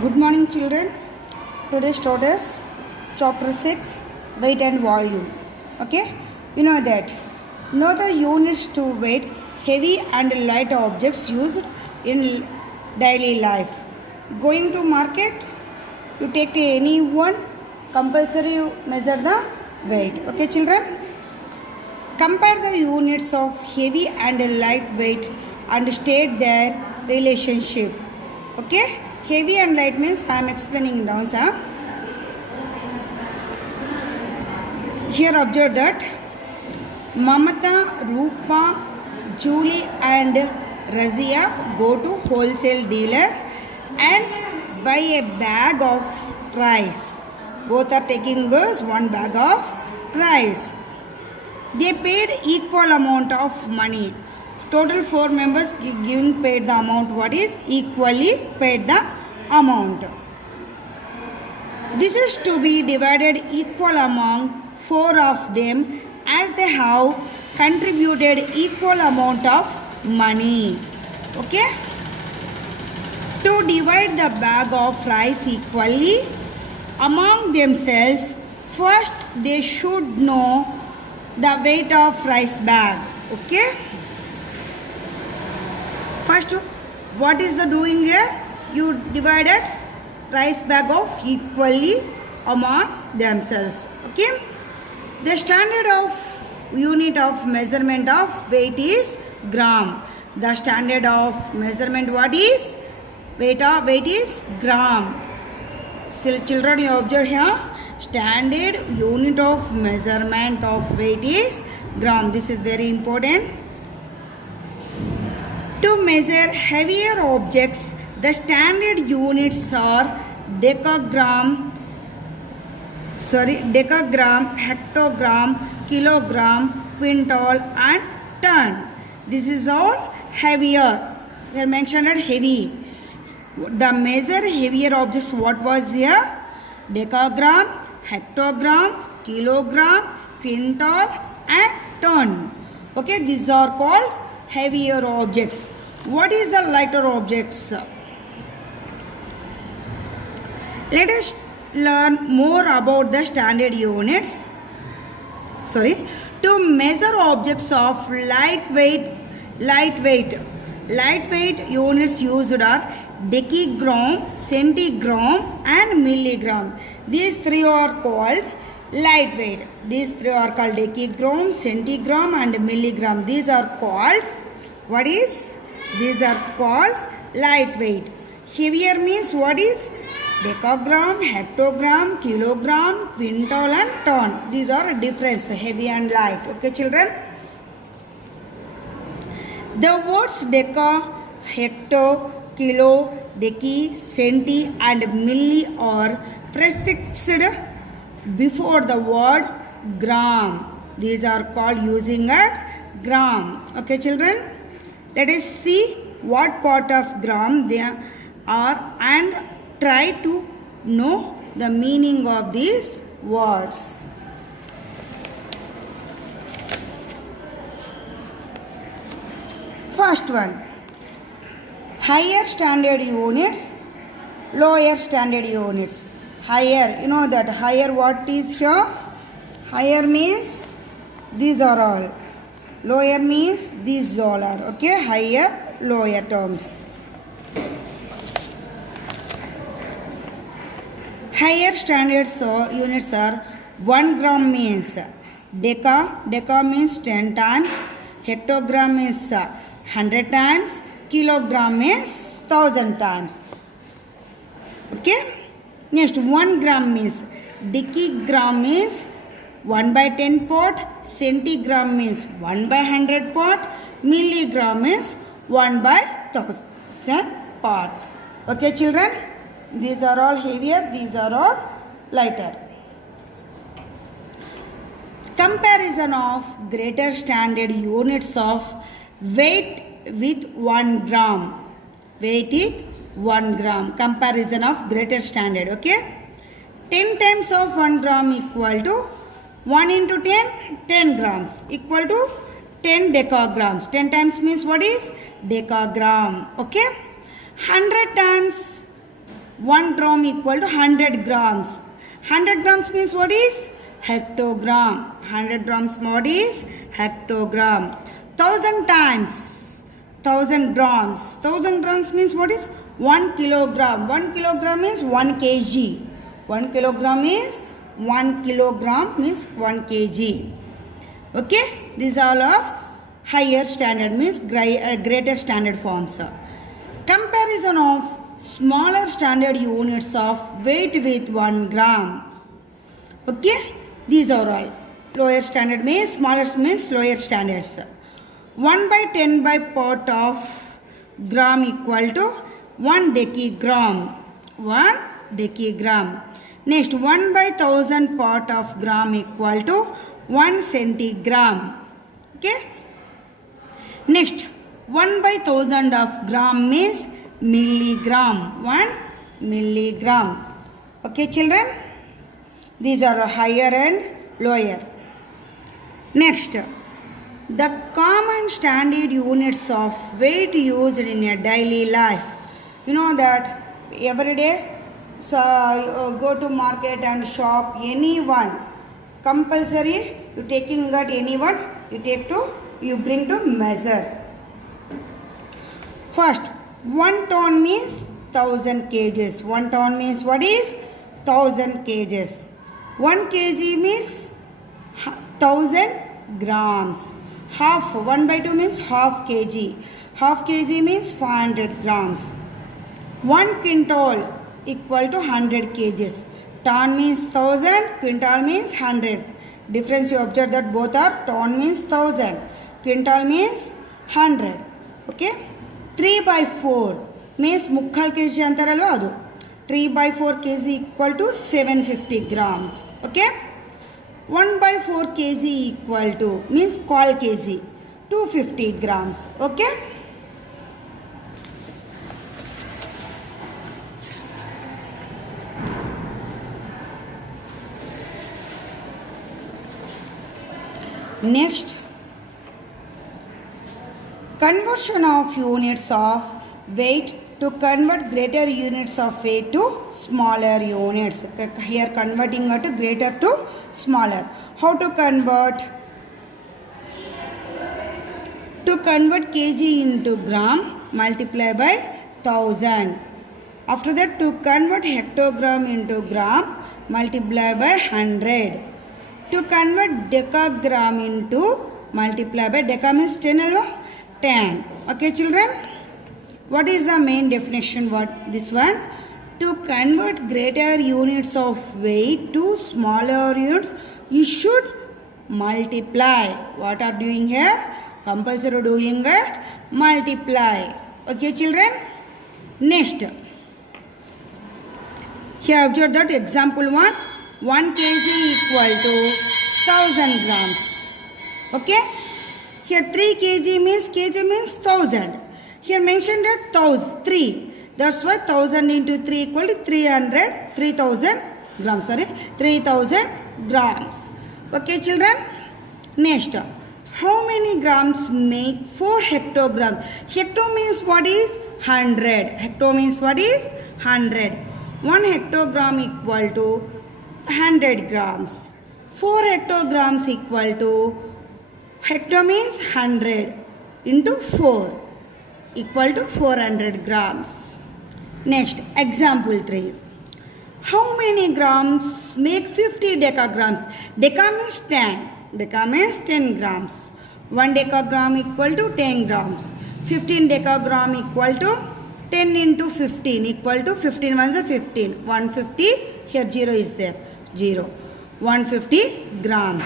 Good morning, children. Today's taught chapter 6 weight and volume. Okay, you know that. Know the units to weight heavy and light objects used in daily life. Going to market, you take any one, compulsory you measure the weight. Okay, children. Compare the units of heavy and light weight and state their relationship. Okay, heavy and light means I am explaining now, sir. Here observe that Mamata, Rupa, Julie and Razia go to wholesale dealer and buy a bag of rice. Both are taking girls one bag of rice. They paid equal amount of money. Total 4 members giving paid the amount. What is equally paid the amount? This is to be divided equal among 4 of them as they have contributed equal amount of money. Okay? To divide the bag of rice equally among themselves, first they should know the weight of rice bag. Okay? First, what is the doing here? You divided rice bag of equally among themselves. Okay? The standard of unit of measurement of weight is gram. The standard of measurement what is? Weight is gram. So children, you observe here. Standard unit of measurement of weight is gram. This is very important. To measure heavier objects, the standard units are decagram, hectogram, kilogram, quintal and ton. This is all heavier. Here mentioned as heavy. The measure heavier objects, what was here? Decagram, hectogram, kilogram, quintal and ton. Okay, these are called heavier objects. What is the lighter objects? Let us learn more about the standard units. To measure objects of lightweight units used are decagram, centigram and milligram. These 3 are called lightweight. These 3 are called decagram, centigram and milligram. These are called what is? These are called lightweight. Heavier means what is? Decagram, hectogram, kilogram, quintal and ton. These are different, heavy and light. Okay, children? The words deca, hecto, kilo, deci, centi and milli are prefixed before the word gram. These are called using at gram. Okay, children? Let us see what part of gram they are and try to know the meaning of these words. First one, higher standard units, lower standard units. Higher, you know that higher what is here? Higher means these are all. Lower means these all are. Okay, higher, lower terms. Higher standards units are 1 gram means deca means 10 times, hectogram means 100 times, kilogram means 1000 times. Okay? Next, 1 gram means decagram means 1 by 10 part, centigram means 1 by 100 part, milligram means 1 by 1000 part. Okay, children? These are all heavier, these are all lighter. Comparison of greater standard units of weight with 1 gram. Weight is 1 gram. Comparison of greater standard. Okay? 10 times of 1 gram equal to 1 into 10, 10 grams equal to 10 decagrams. 10 times means what is? Decagram. Okay? 100 times 1 gram equal to 100 grams. 100 grams means what is? Hectogram. 100 grams what is? Hectogram. 1000 times 1000 grams. 1000 grams means what is? 1 kilogram. 1 kilogram means 1 kg. 1 kilogram is 1 kilogram means 1 kg. Okay, these all are higher standard means greater standard forms. Comparison of smaller standard units of weight with 1 gram. Okay, these are all. Lower standard means smallest means lower standards. 1 by 10 by part of gram equal to 1 decagram. 1 decagram. Next, 1 by 1000 part of gram equal to 1 centigram. Okay. Next, 1 by 1000 of gram means milligram. 1 milligram. Okay, children. These are higher and lower. Next, the common standard units of weight used in a daily life. You know that every day. So go to market and shop anyone. Compulsory you taking that anyone you bring to measure. First, 1 ton means 1000 kgs. 1 ton means what is? 1000 kgs. 1 kg means 1000 grams. Half 1 by 2 means half kg. Half kg means 500 grams. 1 quintal equal to 100 kgs. Ton means 1000, quintal means 100. Difference you observe that both are ton means 1000, quintal means 100. Okay. 3 by 4 means mukkal kg antaralo adu. 3 by 4 kg equal to 750 grams. Okay. 1 by 4 kg equal to means kal kg 250 grams. Okay. Next, conversion of units of weight to convert greater units of weight to smaller units. Here converting to greater to smaller. How to convert? To convert kg into gram, multiply by 1000. After that, to convert hectogram into gram, multiply by 100. To convert decagram into multiply by deca means 10 alva 10. Okay, children. What is the main definition? What this one? To convert greater units of weight to smaller units, you should multiply. What are doing here? Compulsory doing it. Multiply. Okay, children. Next. Here observe that example 1. 1 kg equal to 1000 grams. Okay. Here 3 kg means 1000. Here mentioned that 3. That's why 1000 into 3 equal to 3000 grams. 3000 grams. Okay, children. Next. How many grams make 4 hectograms? Hecto means what is? 100. Hecto means what is? 100. 1 hectogram equal to 100 grams. 4 hectograms equal to, hecto means 100 into 4 equal to 400 grams. Next, example 3. How many grams make 50 decagrams? Deca means 10. Deca means 10 grams. 1 decagram equal to 10 grams. 15 decagram equal to 10 into 15 equal to 15 ones are 15. 150, here 0 is there. 0. 150 grams.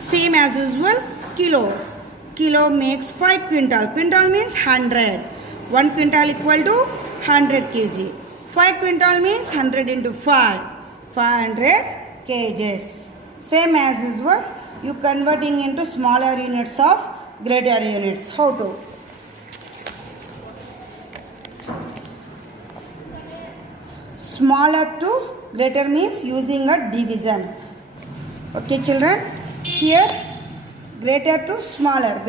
Same as usual, kilos. Kilo makes 5 quintal. Quintal means 100. 1 quintal equal to 100 kg. 5 quintal means 100 into 5. 500 kgs. Same as usual, you converting into smaller units of greater units. How to? Smaller to greater means using a division. Okay, children. Here greater to smaller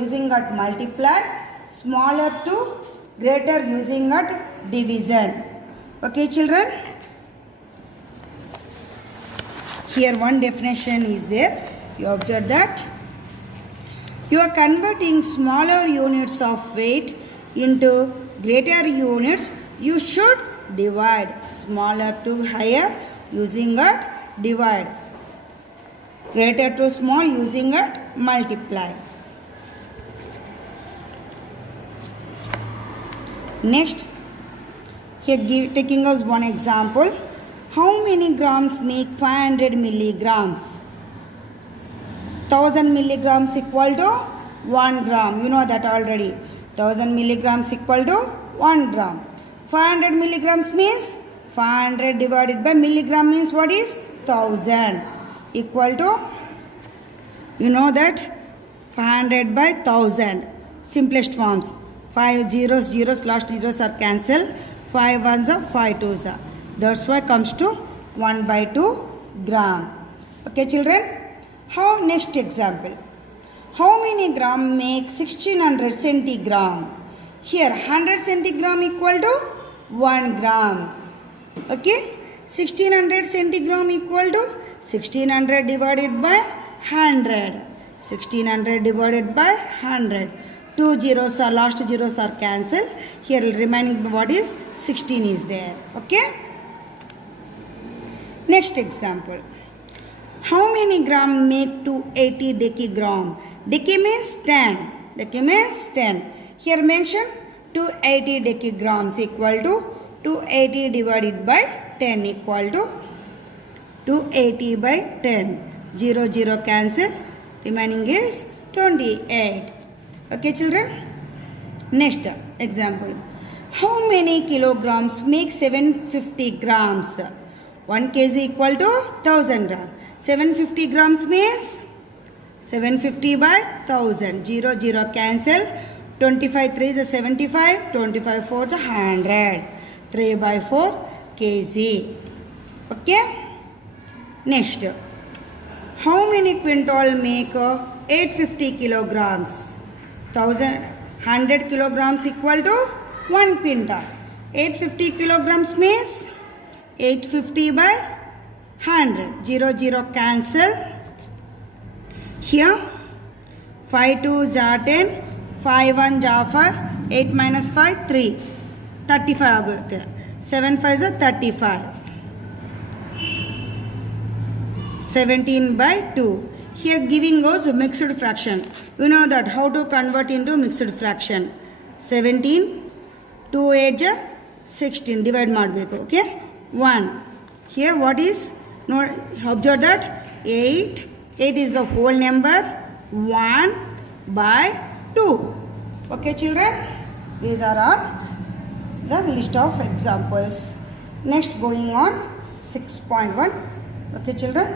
using at multiply, smaller to greater using at division. Okay children, here one definition is there. You observe that you are converting smaller units of weight into greater units. You should divide smaller to higher using a divide, greater to small using a multiply. Next, here taking us one example. How many grams make 500 milligrams? 1000 milligrams equal to 1 gram. You know that already. 1000 milligrams equal to 1 gram. 500 milligrams means 500 divided by milligram means what is 1000 equal to, you know that 500 by 1000. Simplest forms. 5 zeros, zeros, last zeros are cancelled. 5 ones are 5 twos are. That's why comes to 1 by 2 gram. Okay children. How next example? How many gram make 1600 centigram? Here 100 centigram equal to 1 gram. Okay. 1600 centigram equal to 1600 divided by 100. 1600 divided by 100. 2 zeros are last zeros are cancelled. Here remaining what is 16 is there. Okay. Next example. How many gram make 280 decagram? Deca means 10. Deca means 10. Here mention 280 decagrams equal to 280 divided by 10 equal to 280 by 10. 0 0 cancel. Remaining is 28. Okay children. Next example. How many kilograms make 750 grams? 1 kg equal to 1000 grams. 750 grams means 750 by 1000. 0 0 cancel. 25 3 is 75. 25 4 is 100. 3 by 4 kg. Okay. Next. How many quintal make 850 kilograms? 100 kilograms equal to 1 quintal. 850 kilograms means 850 by 100. 0 0 cancel. Here 5 2 are 10. 5 1 are 5. 8 minus 5 3. 35 आಗುತ್ತೆ. 7 5 is 35. 17 by 2. Here giving us a mixed fraction. You know that how to convert into mixed fraction. 17 2 8 16 divide ಮಾಡಬೇಕು. Okay. 1. Here what is? No, observe that 8. 8 is the whole number. 1 by 2. Okay children. These are all the list of examples. Next going on 6.1. Okay children.